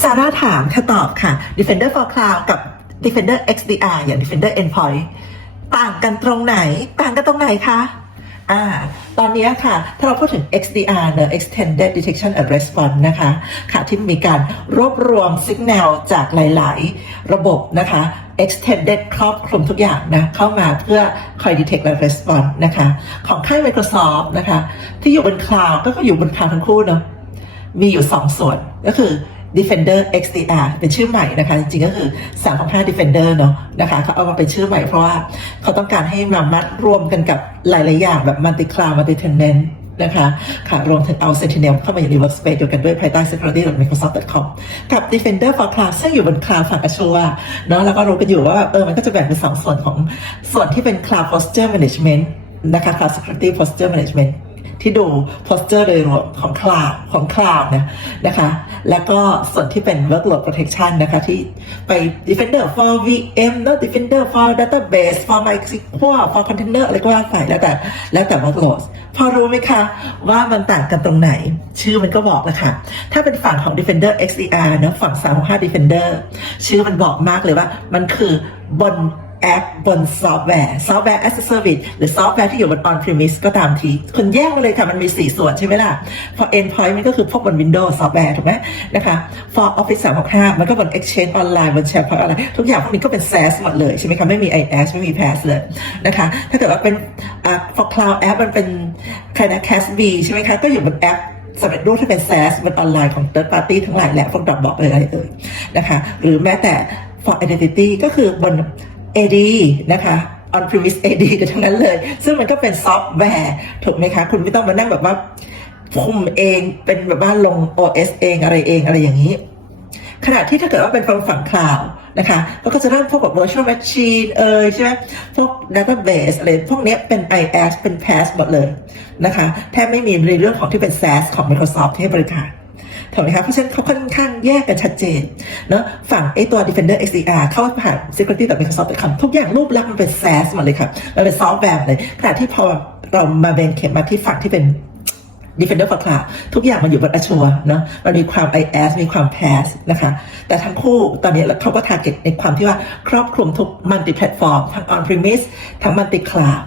ซาร่าถามค่ะตอบค่ะ Defender for Cloud กับ Defender XDR อย่าง Defender Endpoint ต่างกันตรงไหน ต่างกันตรงไหนคะอ่าตอนนี้ค่ะ ถ้าเราพูดถึง XDR เนอะ Extended Detection and Response นะคะค่ะที่มีการรวบรวมสัญญาณจากหลาย ๆ ระบบนะคะ extended ครอบคลุมทุกอย่างนะเข้ามาเพื่อคอย detect และ respond นะคะของค่าย Microsoft นะคะที่อยู่บนคลาวด์ก็อยู่บนคลาวด์ทั้งคู่เนาะมีอยู่ 2 ส่วนก็คือ Defender XDR เป็นชื่อใหม่นะคะ จริงๆก็คือ 365 Defender เนอะนะคะเขาเอามาเป็นชื่อใหม่เพราะว่าเขาต้องการให้มามัดรวมกันกับหลายๆอย่างแบบ Multi Cloud Multi Tenant นะคะค่ะรวมถึงเอา Sentinel เข้ามาอยู่ใน Workspace เดียวกันด้วยภายใต้ security.microsoft.com กับ Defender for Cloud ซึ่งอยู่บน Cloud ฝั่ง Azure เนอะแล้วก็รู้กันอยู่ว่าเออมันก็จะแบ่งเป็นสองส่วนของส่วนที่เป็น Cloud Posture Management นะคะ Cloud Security Posture Management ที่ดู posture โดยรวมของคลาวของคลาวนะนะคะ แล้วก็ส่วนที่เป็น workload protection นะคะ ที่ไป defender for VM แล้ว defender for database for MySQL for container อะไรก็ว่าไปแล้วแต่แล้วแต่ workload พอรู้ไหมคะ ว่ามันต่างกันตรงไหน ชื่อมันก็บอกแล้วค่ะ ถ้าเป็นฝั่งของ defender XDR นะฝั่ง 365 defender ชื่อมันบอกมากเลยว่ามันคือบน แอปบนซอฟต์แวร์ซอฟต์แวร์ as a service หรือซอฟต์แวร์ที่อยู่บน on premise ก็ตามทีคุณแยกมาเลยค่ะ มันมี 4 ส่วนใช่ไหมล่ะ for endpoint มันก็คือพวกบน Windows ซอฟต์แวร์ถูกไหมนะคะ for Office 365 มันก็บน Exchange ออนไลน์บน SharePoint อะไรทุกอย่างพวกนี้ก็เป็น SaaS หมดเลยใช่ไหมคะไม่มี IaaS ไม่มี PaaS เลยนะคะ ถ้าเกิดว่าเป็นอ่า for cloud app มันเป็นใครนะ CASB ใช่ไหมคะก็อยู่บนแอปสำเร็จรูปที่เป็น SaaS บนออนไลน์ของ third party ทั้งหลายแหละพวก Dropbox อะไรเอ่ยนะคะ หรือแม้แต่ for identity ก็คือบน AD นะคะ on premise AD กันทั้งนั้นเลย ซึ่งมันก็เป็นซอฟต์แวร์ถูกไหมคะ คุณไม่ต้องมานั่งแบบว่าคุมเองเป็นแบบว่าลง OS เองอะไรเองอะไรอย่างนี้ขณะที่ถ้าเกิดว่าเป็นฝั่งฝั่งคลาวนะคะแล้วก็จะเริ่มพวกแบบ virtual machine เอ่ยใช่ไหมพวก database อะไรพวกเนี้ยเป็น IaaS เป็น PaaS หมดเลยนะคะแทบไม่มีในเรื่องของที่เป็น SaaS ของ Microsoft ที่ให้บริการ ถูกไหมคะเพราะฉะนั้นเขาค่อนข้างแยกกันชัดเจนเนอะฝั่งไอตัว Defender XDR เข้าผ่าน security กับ Microsoft คำทุกอย่างรูปลักษณ์มันเป็น SaaS หมดเลยค่ะมันเป็นซอฟต์แวร์เลยขณะที่พอเรามาเบนเข็มมาที่ฝั่งที่เป็น Defender for Cloud ทุกอย่างมันอยู่บน Azure เนอะมันมีความ IaaS มีความ PaaS นะคะ แต่ทั้งคู่ตอนนี้เขาก็ target ในความที่ว่าครอบคลุมทุก multi platform ทั้ง on premise ทั้ง multi cloud